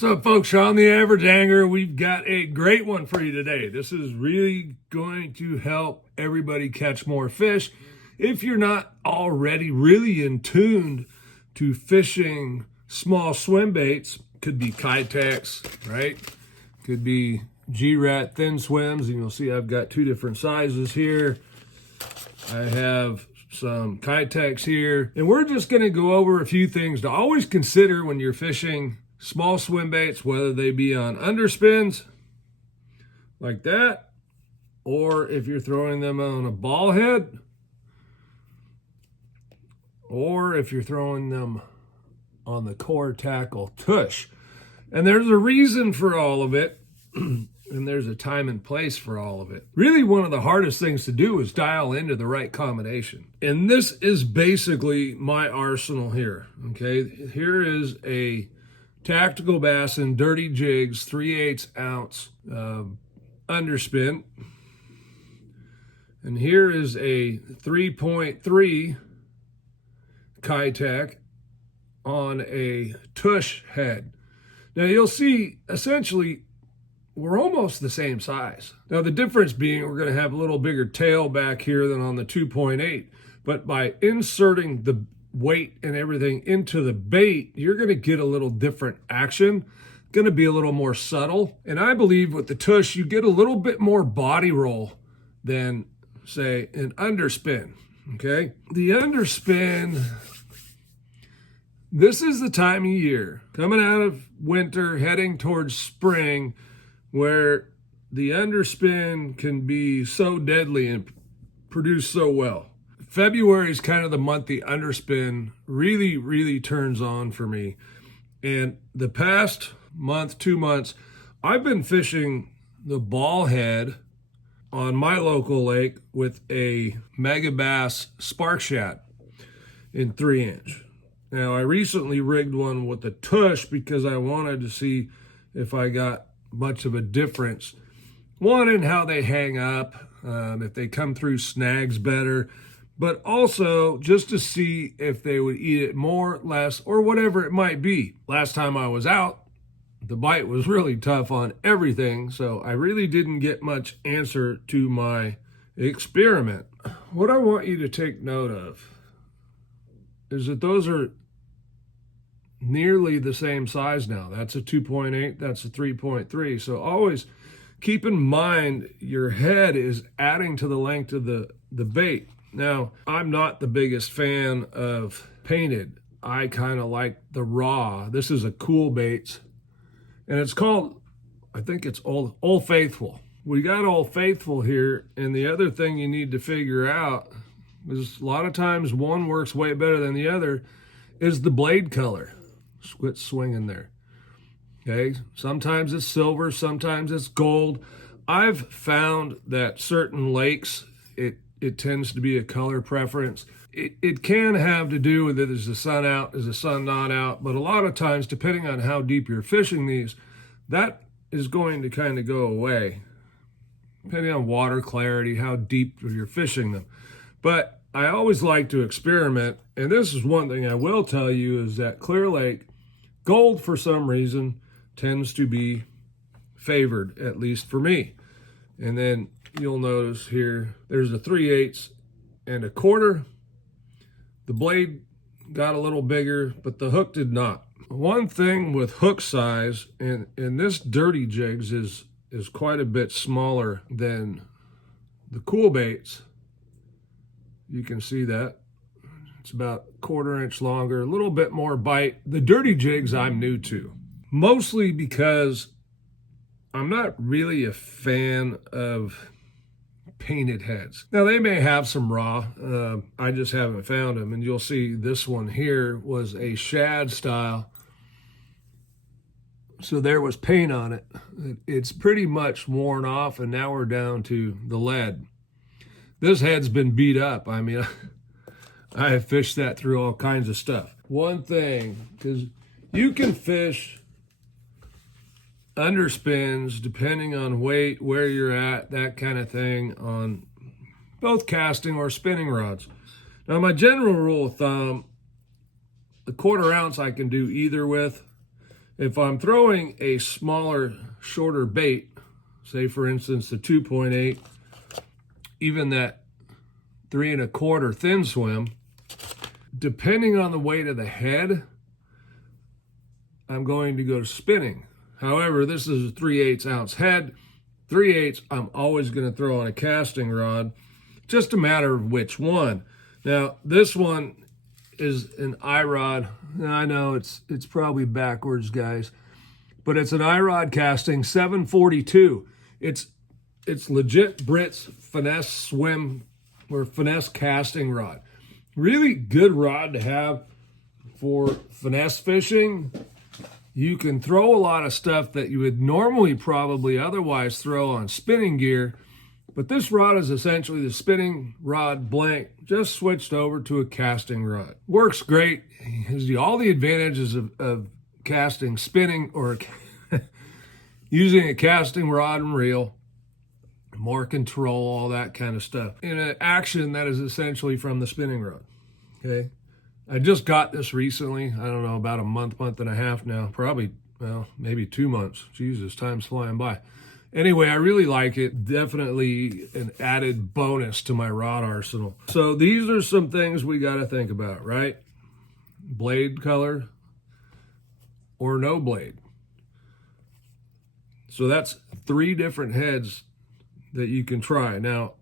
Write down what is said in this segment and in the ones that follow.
What's up, folks? Sean the Average Angler. We've got a great one for you today. This is really going to help everybody catch more fish. If you're not already really in tune to fishing small swim baits, could be Kitex, right? Could be G-Rat thin swims, and you'll see I've got two different sizes here. I have some Kitex here, and we're just going to go over a few things to always consider when you're fishing small swim baits, whether they be on underspins like that, or if you're throwing them on a ball head, or if you're throwing them on the core tackle tush. And there's a reason for all of it, and there's a time and place for all of it. Really, one of the hardest things to do is dial into the right combination. And this is basically my arsenal here, okay? Here is a Tactical Bass and Dirty Jigs 3/8 ounce underspin. And here is a 3.3 Kitex on a tush head. Now you'll see essentially we're almost the same size. Now the difference being we're going to have a little bigger tail back here than on the 2.8, but by inserting the weight and everything into the bait, you're going to get a little different action, going to be a little more subtle. And I believe with the tush you get a little bit more body roll than say an underspin. Okay, the underspin, this is the time of year coming out of winter heading towards spring where the underspin can be so deadly and produce so well. February is kind of the month the underspin really turns on for me. And the past month, 2 months, I've been fishing the ball head on my local lake with a Mega Bass Spark Shad in 3-inch. Now, I recently rigged one with a tush because I wanted to see if I got much of a difference. One, in how they hang up, if they come through snags better, but also just to see if they would eat it more, less, or whatever it might be. Last time I was out, the bite was really tough on everything, so I really didn't get much answer to my experiment. What I want you to take note of is that those are nearly the same size now. That's a 2.8, that's a 3.3. So always keep in mind your head is adding to the length of the bait. Now, I'm not the biggest fan of painted. I kind of like the raw. This is a Cool Baits, and it's called, I think it's Old Faithful. We got Old Faithful here, and the other thing you need to figure out is a lot of times one works way better than the other is the blade color. Quit swinging there. Okay, sometimes it's silver, sometimes it's gold. I've found that certain lakes, it tends to be a color preference. It can have to do with it, is the sun out, is the sun not out, but a lot of times, depending on how deep you're fishing these, that is going to kind of go away, depending on water clarity, how deep you're fishing them. But I always like to experiment, and this is one thing I will tell you, is that Clear Lake, gold for some reason tends to be favored, at least for me. And then you'll notice here, there's a 3/8 and a quarter. The blade got a little bigger, but the hook did not. One thing with hook size, and this Dirty Jigs is quite a bit smaller than the Cool Baits. You can see that. It's about a 1/4 inch longer, a little bit more bite. The Dirty Jigs I'm new to, mostly because I'm not really a fan of painted heads. Now they may have some raw, I just haven't found them. And you'll see this one here was a shad style. So there was paint on it. It's pretty much worn off, and now we're down to the lead. This head's been beat up. I mean, I have fished that through all kinds of stuff. One thing, because you can fish underspins depending on weight, where you're at, that kind of thing, on both casting or spinning rods. Now, my general rule of thumb, the 1/4 ounce I can do either with. If I'm throwing a smaller, shorter bait, say for instance the 2.8, even that 3 1/4 thin swim, depending on the weight of the head, I'm going to go spinning. However, this is a 3/8 ounce head. 3/8 I'm always going to throw on a casting rod, just a matter of which one. Now, this one is an iRod. I know it's probably backwards, guys, but it's an iRod casting 742. It's legit Brits finesse swim or finesse casting rod. Really good rod to have for finesse fishing. You can throw a lot of stuff that you would normally probably otherwise throw on spinning gear, but this rod is essentially the spinning rod blank, just switched over to a casting rod. Works great. Has all the advantages of casting, spinning, or using a casting rod and reel, more control, all that kind of stuff, in an action that is essentially from the spinning rod. Okay, I just got this recently. I don't know, about a month and a half now, probably, well, maybe 2 months. Jesus, time's flying by. Anyway, I really like it. Definitely an added bonus to my rod arsenal. So these are some things we got to think about, right? Blade color or no blade. So that's 3 different heads that you can try. Now,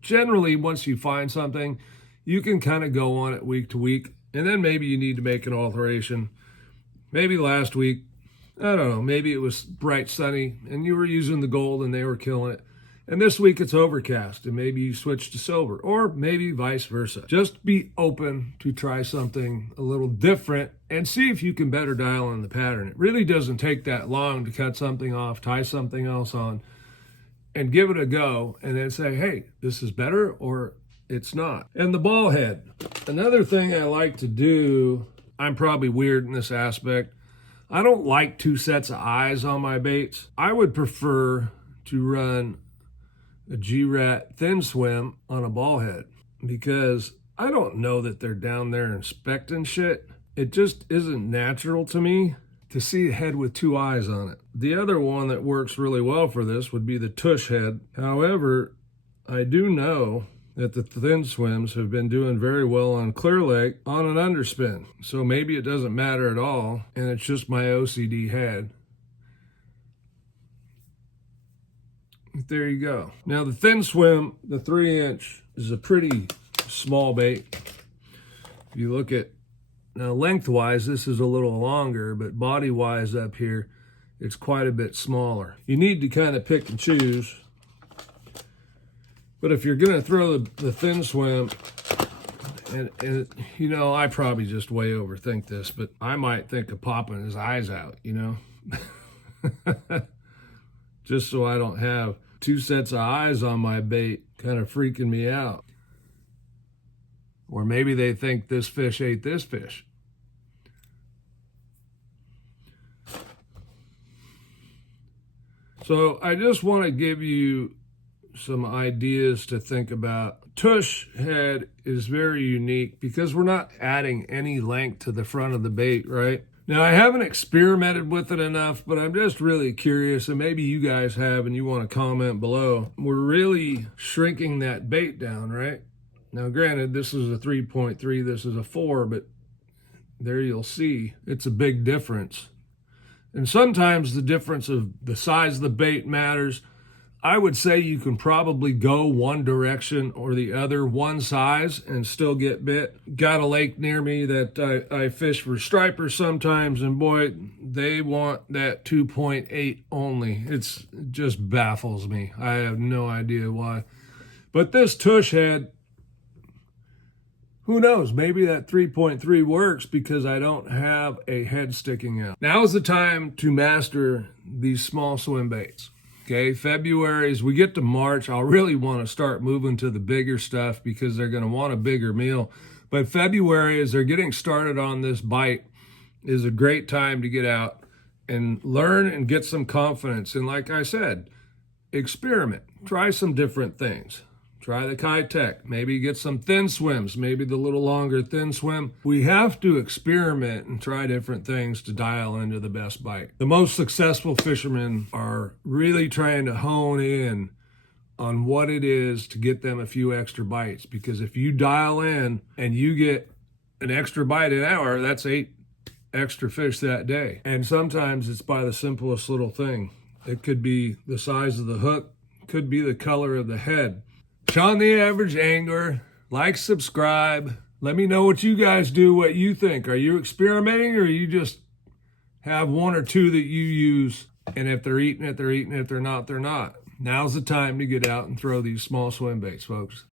generally, once you find something, you can kind of go on it week to week, and then maybe you need to make an alteration. Maybe last week, I don't know, maybe it was bright sunny and you were using the gold and they were killing it. And this week it's overcast and maybe you switch to silver, or maybe vice versa. Just be open to try something a little different and see if you can better dial in the pattern. It really doesn't take that long to cut something off, tie something else on, and give it a go, and then say, hey, this is better or it's not. And the ball head. Another thing I like to do, I'm probably weird in this aspect, I don't like 2 sets of eyes on my baits. I would prefer to run a G-Rat thin swim on a ball head, because I don't know that they're down there inspecting shit. It just isn't natural to me to see a head with 2 eyes on it. The other one that works really well for this would be the tush head. However, I do know that the thin swims have been doing very well on clear lake on an underspin. So maybe it doesn't matter at all, and it's just my OCD head. There you go. Now the thin swim, the 3-inch, is a pretty small bait. If you look at, now lengthwise, this is a little longer, but body-wise up here, it's quite a bit smaller. You need to kind of pick and choose. But if you're going to throw the thin swim, and you know, I probably just way overthink this, but I might think of popping his eyes out, you know, just so I don't have 2 sets of eyes on my bait kind of freaking me out. Or maybe they think this fish ate this fish. So I just want to give you some ideas to think about. Tush head is very unique because we're not adding any length to the front of the bait, right? Now, I haven't experimented with it enough, but I'm just really curious, and maybe you guys have and you want to comment below. We're really shrinking that bait down, right? Now, granted, this is a 3.3, this is a 4, but there you'll see it's a big difference. And sometimes the difference of the size of the bait matters. I would say you can probably go one direction or the other, one size, and still get bit. Got a lake near me that I fish for stripers sometimes, and boy, they want that 2.8 only. It just baffles me. I have no idea why. But this tush head, who knows? Maybe that 3.3 works because I don't have a head sticking out. Now is the time to master these small swim baits. Okay, February, as we get to March, I'll really want to start moving to the bigger stuff because they're going to want a bigger meal. But February, as they're getting started on this bite, is a great time to get out and learn and get some confidence. And like I said, experiment. Try some different things. Try the Kitech. Maybe get some thin swims, maybe the little longer thin swim. We have to experiment and try different things to dial into the best bite. The most successful fishermen are really trying to hone in on what it is to get them a few extra bites, because if you dial in and you get an extra bite an hour, that's 8 extra fish that day. And sometimes it's by the simplest little thing. It could be the size of the hook, could be the color of the head. Sean the Average Angler, like, subscribe. Let me know what you guys do, what you think. Are you experimenting, or you just have one or two that you use, and if they're eating it, they're eating it. If they're not, they're not. Now's the time to get out and throw these small swim baits, folks.